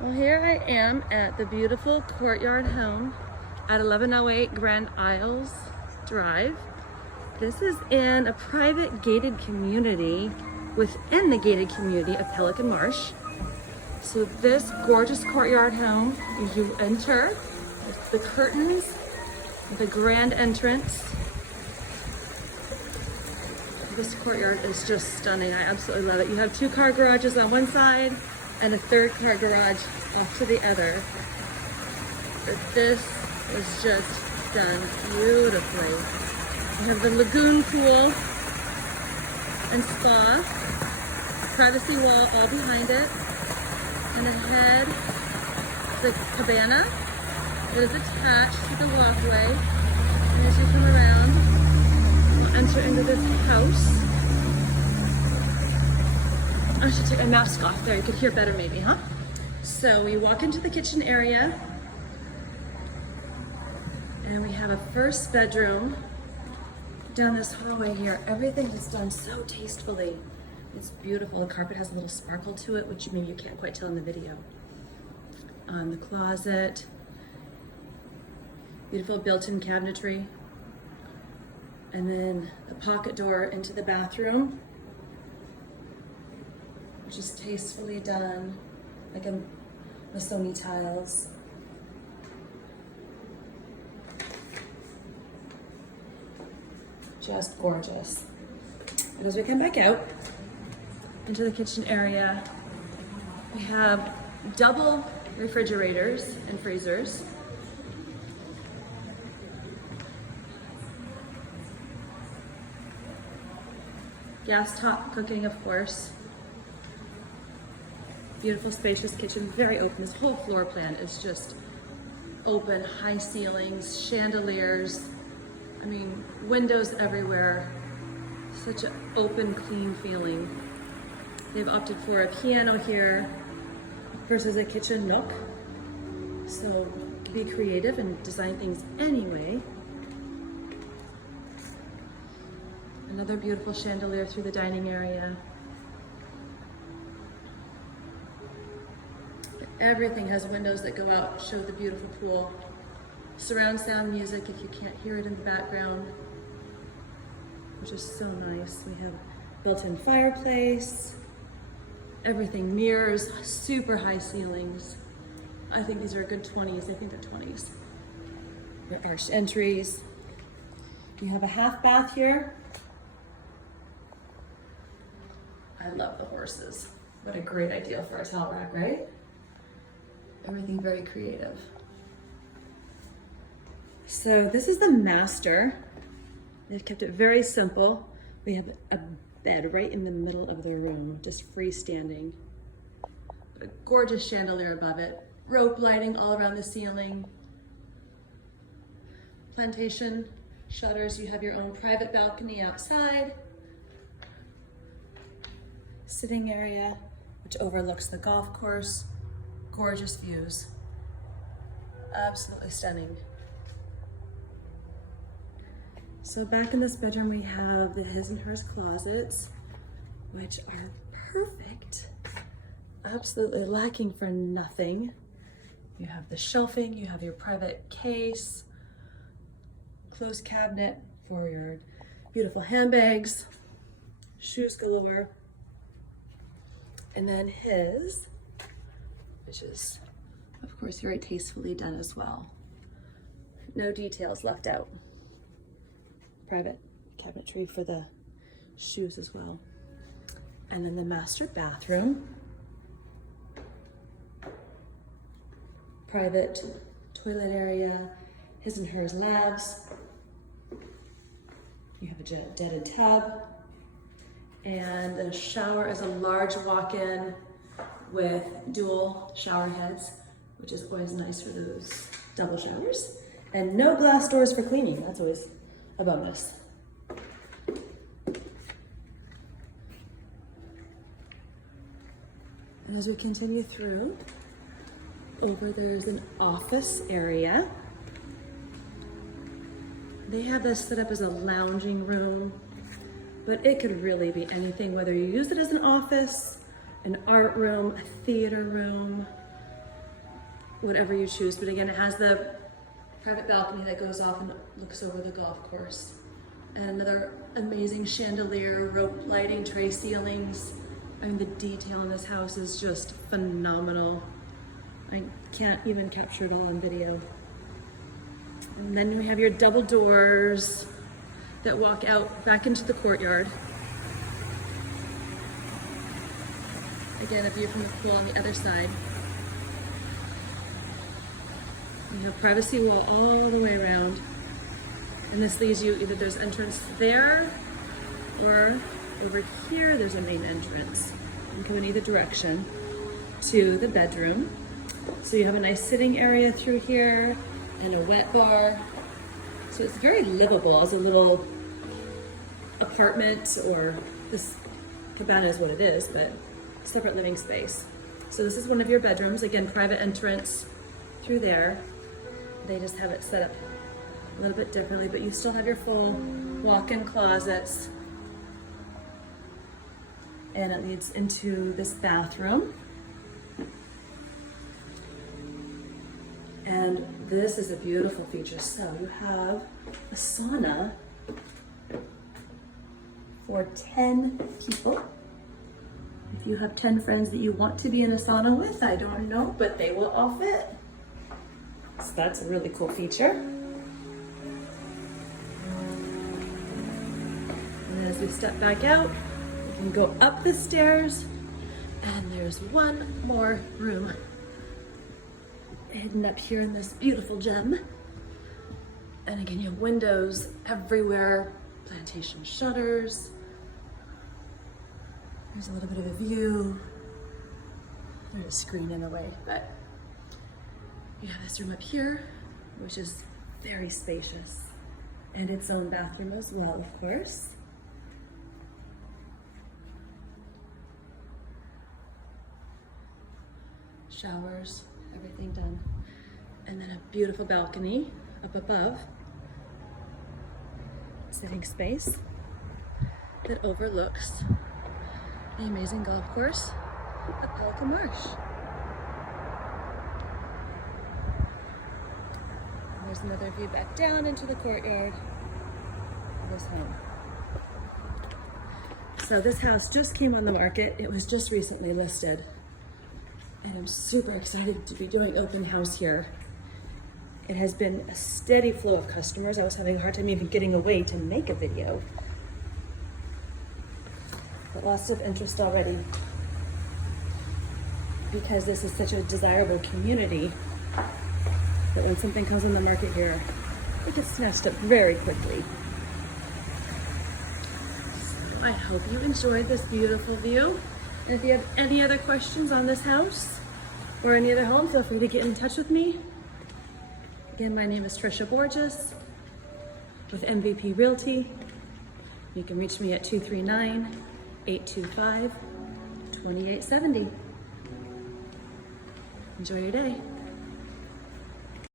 Well, here I am at the beautiful Courtyard home at 1108 Grand Isles Drive. This is in a private gated community within the gated community of Pelican Marsh. So this gorgeous courtyard home, you enter with the curtains, the grand entrance. This courtyard is just stunning. I absolutely love it. You have 2-car garages on one side and a 3rd-car garage off to the other. But this is just done beautifully. You have the lagoon pool and spa, privacy wall all behind it, and ahead the cabana. It is attached to the walkway, and as you come around, we'll enter into this house. I should take my mask off there. You could hear better maybe, huh? So we walk into the kitchen area, and we have a first bedroom down this hallway here. Everything is done so tastefully. It's beautiful. The carpet has a little sparkle to it, which maybe you can't quite tell in the video. The closet, beautiful built-in cabinetry, and then the pocket door into the bathroom, which is tastefully done, like a Masoni tiles. Just gorgeous. And as we come back out into the kitchen area, we have double refrigerators and freezers. Gas top cooking, of course. Beautiful spacious kitchen, very open. This whole floor plan is just open, high ceilings, chandeliers. I mean, windows everywhere. Such an open, clean feeling. They've opted for a piano here versus a kitchen nook. So be creative and design things anyway. Another beautiful chandelier through the dining area. Everything has windows that go out, show the beautiful pool. Surround sound music if you can't hear it in the background, which is so nice. We have built-in fireplace, everything mirrors, super high ceilings. I think these are a good 20s. I think they're 20s. Your arched entries. You have a half bath here. I love the horses. What a great idea for a towel rack, right? Everything very creative. So this is the master. They've kept it very simple. We have a bed right in the middle of the room, just freestanding. A gorgeous chandelier above it. Rope lighting all around the ceiling. Plantation shutters. You have your own private balcony outside. Sitting area, which overlooks the golf course. Gorgeous views. Absolutely stunning. So back in this bedroom, we have the his and hers closets, which are perfect. Absolutely lacking for nothing. You have the shelving, you have your private case, closed cabinet for your beautiful handbags, shoes galore, and then his, which is, of course, very tastefully done as well. No details left out. Private cabinetry for the shoes as well. And then the master bathroom. Private toilet area, his and hers labs. You have a jetted tub. And the shower is a large walk-in with dual shower heads, which is always nice for those double showers. And no glass doors for cleaning. That's always a bonus. And as we continue through, over there's an office area. They have this set up as a lounging room, but it could really be anything, whether you use it as an office, an art room, a theater room, whatever you choose. But again, it has the private balcony that goes off and looks over the golf course. And another amazing chandelier, rope lighting, tray ceilings. I mean, the detail in this house is just phenomenal. I can't even capture it all on video. And then we have your double doors that walk out back into the courtyard. Again, a view from the pool on the other side. You have privacy wall all the way around. And this leaves you, either there's entrance there or over here there's a main entrance. You can go in either direction to the bedroom. So you have a nice sitting area through here and a wet bar. So it's very livable as a little apartment, or this cabana is what it is, but separate living space. So this is one of your bedrooms. Again, private entrance through there. They just have it set up a little bit differently, but you still have your full walk-in closets. And it leads into this bathroom. And this is a beautiful feature. So you have a sauna for 10 people. If you have 10 friends that you want to be in a sauna with, I don't know, but they will all fit. So that's a really cool feature. And as we step back out, we can go up the stairs, and there's one more room hidden up here in this beautiful gem. And again, you have windows everywhere, plantation shutters. There's a little bit of a view. There's a screen in the way, but you have this room up here, which is very spacious, and its own bathroom as well, of course. Showers, everything done. And then a beautiful balcony up above. Sitting space that overlooks the amazing golf course at Pelican Marsh. And there's another view back down into the courtyard of this home. So this house just came on the market. It was just recently listed. And I'm super excited to be doing open house here. It has been a steady flow of customers. I was having a hard time even getting away to make a video. But lots of interest already, because this is such a desirable community that when something comes on the market here, it gets snatched up very quickly. So I hope you enjoyed this beautiful view. And if you have any other questions on this house or any other home, feel free to get in touch with me. Again, my name is Trisha Borges with MVP Realty. You can reach me at 239-825-2870. Enjoy your day.